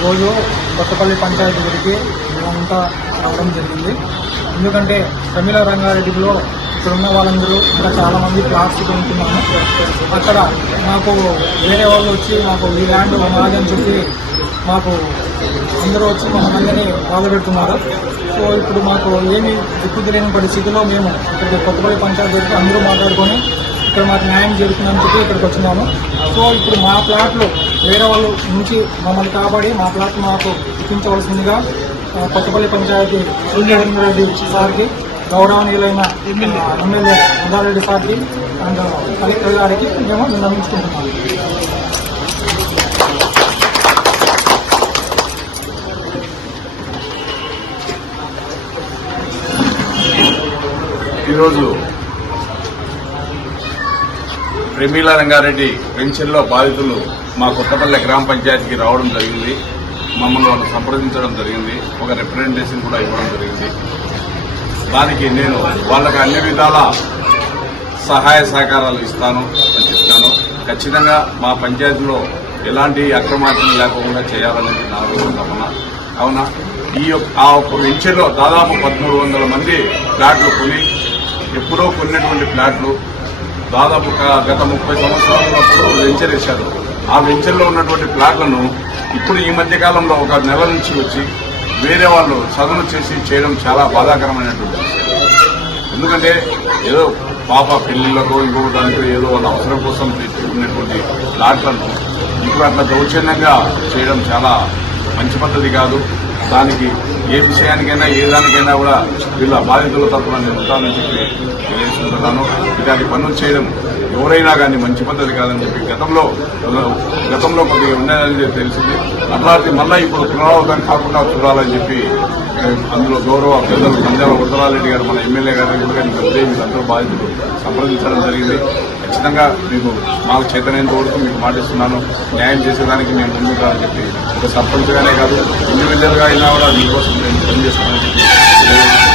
ఈరోజు కొత్తపల్లి పంచాయతీ గురికి మేమంతా రావడం జరిగింది. ఎందుకంటే ప్రమిళ రంగారెడ్డిలో ఇక్కడ ఉన్న వాళ్ళందరూ ఇంకా చాలామంది మంది ఫ్లాట్స్ కొనుక్కున్నాము అక్కడ మాకు వేరే వాళ్ళు వచ్చి మాకు ఈ ల్యాండ్ మాది చెప్పి మాకు అందరూ వచ్చి మమ్మల్ని బాధపెడుతున్నారు. సో ఇప్పుడు మాకు ఏమి దిక్కు తెలియని పరిస్థితిలో మేము ఇక్కడ కొత్తపల్లి పంచాయతీ అందరూ మాట్లాడుకొని ఇక్కడ మాకు న్యాయం జరుగుతుందని చెప్పి ఇక్కడికి వచ్చినాము. సో ఇప్పుడు మా ప్లాట్లు వేరే వాళ్ళు నుంచి మమ్మల్ని కాపాడి మా ప్లాట్ మాకు ఇప్పించవలసిందిగా కొత్తపల్లి పంచాయతీ రెడ్డి సార్కి గౌరవనీయులైన ఎమ్మెల్యే ఉదారెడ్డి సార్కి అండ్ కలెక్టర్ గారికి మేము విన్నవించుకుంటున్నాము ఈరోజు ప్రమీల రంగారెడ్డి పెన్షన్లో బాధితులు మా కొత్తపల్లె గ్రామ పంచాయతీకి రావడం జరిగింది. మమ్మల్ని వాళ్ళు సంప్రదించడం జరిగింది. ఒక రిప్రజెంటేషన్ కూడా ఇవ్వడం జరిగింది. దానికి నేను వాళ్ళకి అన్ని విధాల సహాయ సహకారాలు ఇస్తాను ఇస్తాను ఖచ్చితంగా మా పంచాయతీలో ఎలాంటి అక్రమార్థం లేకుండా చేయాలనేది నా తపన. కావున ఈ యొక్క ఆ ఒక్క వెంచర్లో దాదాపు పదమూడు వందల మంది ఫ్లాట్లు కొని ఎప్పుడో కొన్నటువంటి ఫ్లాట్లు దాదాపు గత ముప్పై సంవత్సరాలప్పుడు వెంచర్ వేశారు. ఆ వెంచర్లో ఉన్నటువంటి ఫ్లాట్లను ఇప్పుడు ఈ మధ్యకాలంలో ఒక నెల నుంచి వచ్చి వేరే వాళ్ళు సదును చేసి చేయడం చాలా బాధాకరమైనటువంటి విషయం. ఎందుకంటే ఏదో పాప పెళ్ళిళ్ళకో ఇంకో దానికో ఏదో వాళ్ళ అవసరం కోసం తెచ్చుకునేటువంటి ప్లాట్లను ఇప్పుడు అట్లా దౌర్జన్యంగా చేయడం చాలా మంచి పద్ధతి కాదు. దానికి ఏ విషయానికైనా ఏ దానికైనా కూడా వీళ్ళ బాధితుల తరఫున నేను ఉంటానని చెప్పి తెలియజేసుకుంటున్నాను. ఇలాంటి పనులు చేయడం ఎవరైనా కానీ మంచి పద్ధతి కాదని చెప్పి గతంలో గతంలో కొద్దిగా ఉండేదని తెలిసింది. అట్లాంటి మళ్ళీ ఇప్పుడు పునరావృతం కాకుండా చూడాలని చెప్పి అందులో గౌరవ పెద్దలు సంజాల ఉత్తరాలరెడ్డి గారు మన ఎమ్మెల్యే గారు కూడా ఇంకా మీరందరూ బాధితులు సంప్రదించడం జరిగింది. ఖచ్చితంగా మీకు మాకు చేతనైనంత వరకు మీకు మాటిస్తున్నాను. న్యాయం చేసేదానికి మేము అని చెప్పి ఒక సర్పంచ్గానే కాదు ఇండివిజువల్గా అయినా కూడా మీకోసం నేను పనిచేస్తానని చెప్పి